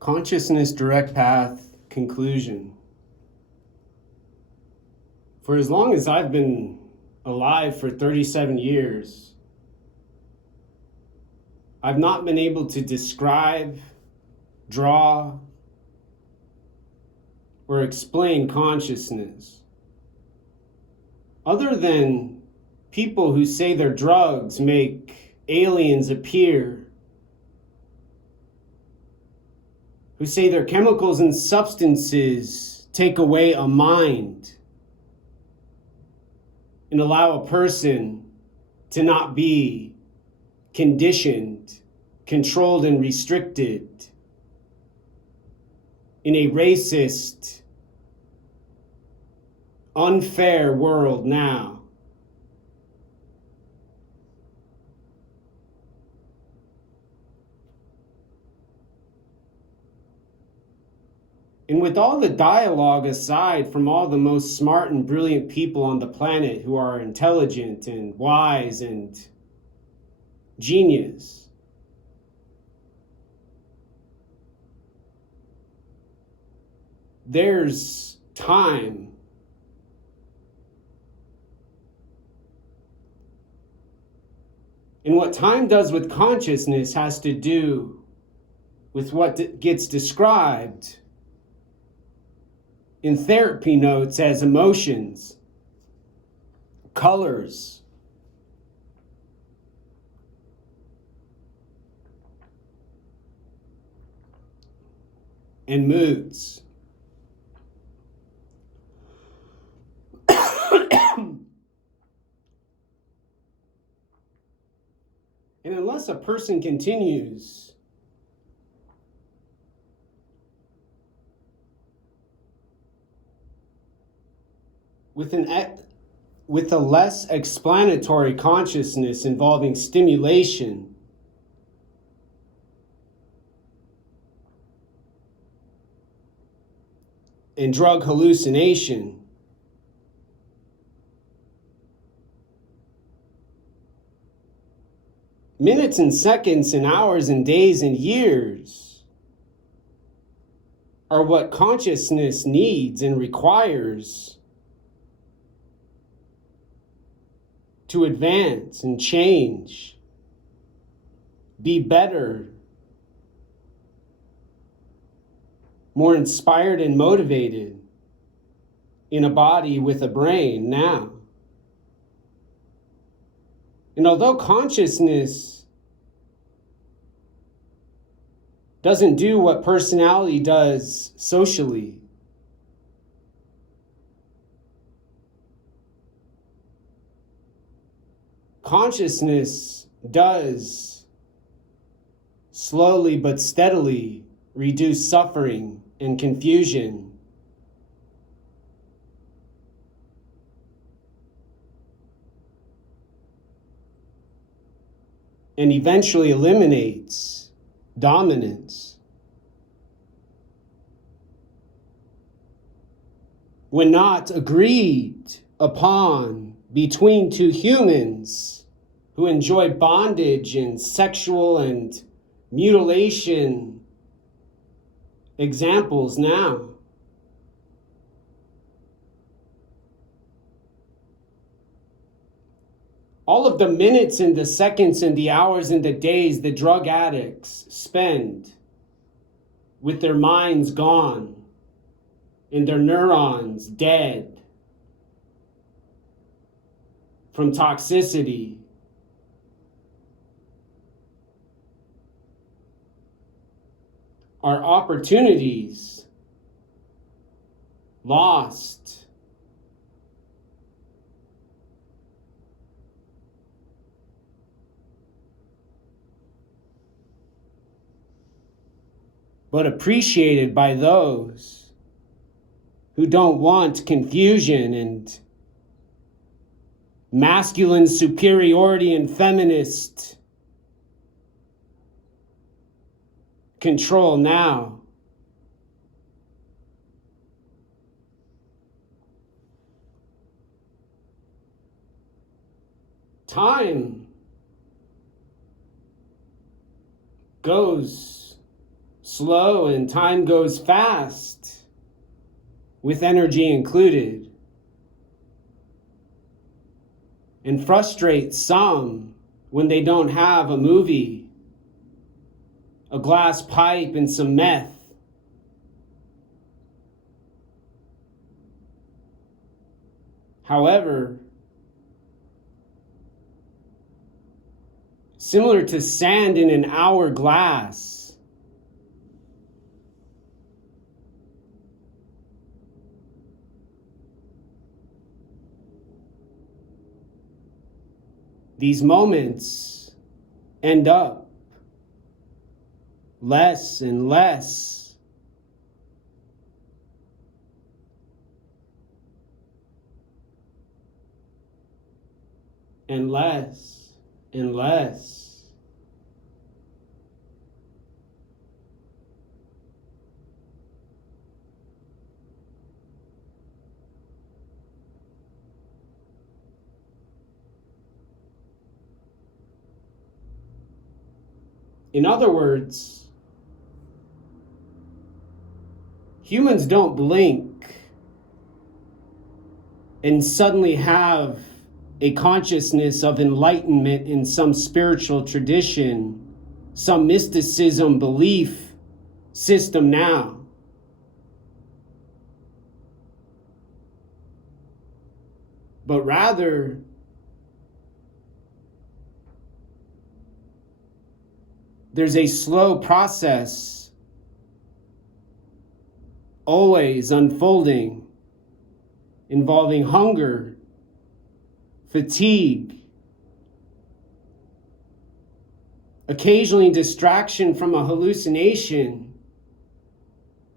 Consciousness Direct Path Conclusion. For as long as I've been alive for 37 years, I've not been able to describe, draw, or explain consciousness. Other than people who say their drugs make aliens appear, who say their chemicals and substances take away a mind and allow a person to not be conditioned, controlled, and restricted in a racist, unfair world now. And with all the dialogue aside from all the most smart and brilliant people on the planet who are intelligent and wise and genius, there's time. And what time does with consciousness has to do with what gets described in therapy notes as emotions, colors, and moods. And unless a person continues with a less explanatory consciousness involving stimulation, and drug hallucination, minutes and seconds and hours and days and years are what consciousness needs and requires to advance and change, be better, more inspired and motivated in a body with a brain now. And although consciousness doesn't do what personality does socially, consciousness does slowly but steadily reduce suffering and confusion, and eventually eliminates dominance. When not agreed upon between two humans who enjoy bondage and sexual and mutilation examples now. All of the minutes and the seconds and the hours and the days the drug addicts spend with their minds gone and their neurons dead from toxicity are opportunities lost but appreciated by those who don't want confusion and masculine superiority and feminist control now. Time goes slow and time goes fast, with energy included, and frustrates some when they don't have a movie, a glass pipe, and some meth. However, similar to sand in an hourglass, these moments end up less and less and less and less. In other words, humans don't blink and suddenly have a consciousness of enlightenment in some spiritual tradition, some mysticism belief system now. But rather, there's a slow process always unfolding, involving hunger, fatigue, occasionally distraction from a hallucination,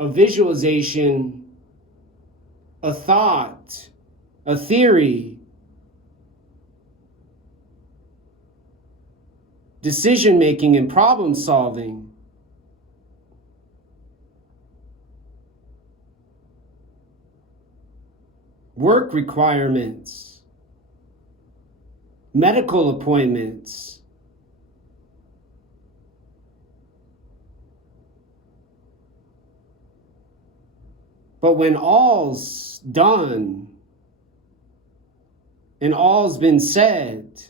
a visualization, a thought, a theory, decision making and problem solving. Work requirements, medical appointments, but when all's done and all's been said,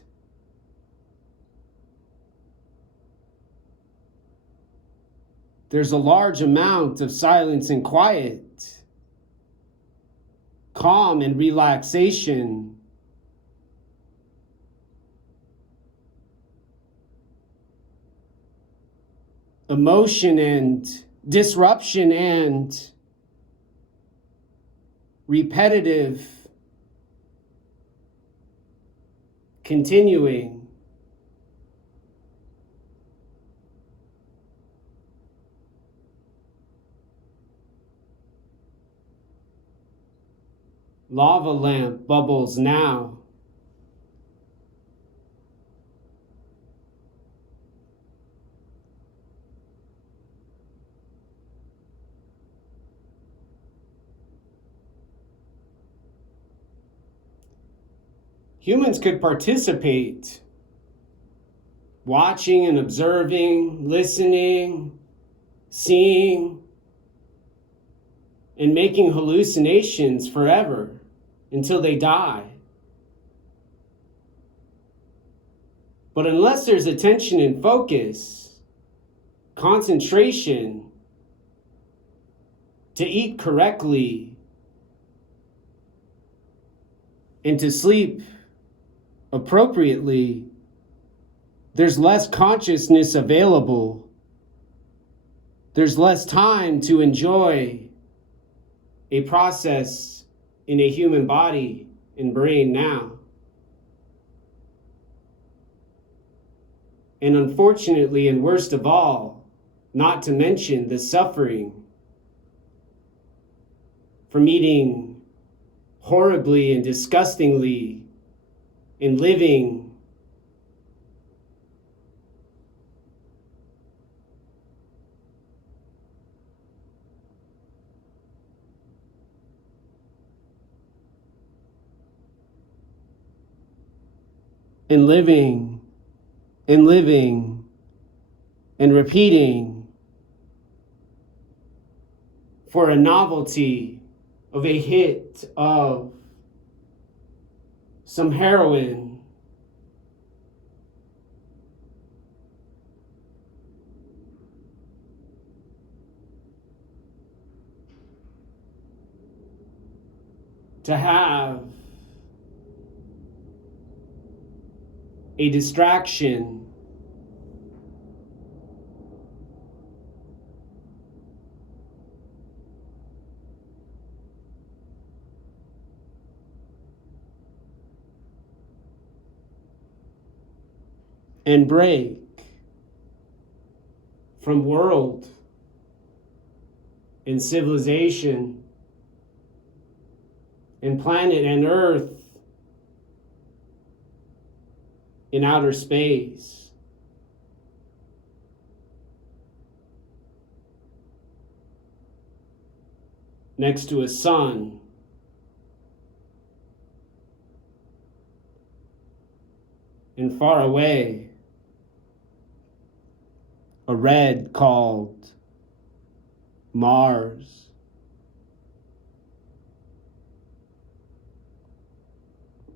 there's a large amount of silence and quiet, calm and relaxation, emotion and disruption and repetitive continuing. Lava lamp bubbles now. Humans could participate, watching and observing, listening, seeing, and making hallucinations forever until they die. But unless there's attention and focus, concentration, to eat correctly, and to sleep appropriately, there's less consciousness available. There's less time to enjoy a process in a human body and brain now. And unfortunately, and worst of all, not to mention the suffering from eating horribly and disgustingly and living and living and living and repeating for a novelty of a hit of some heroin, to have a distraction and break from world and civilization and planet and earth in outer space. Next to a sun. And far away, a red called Mars.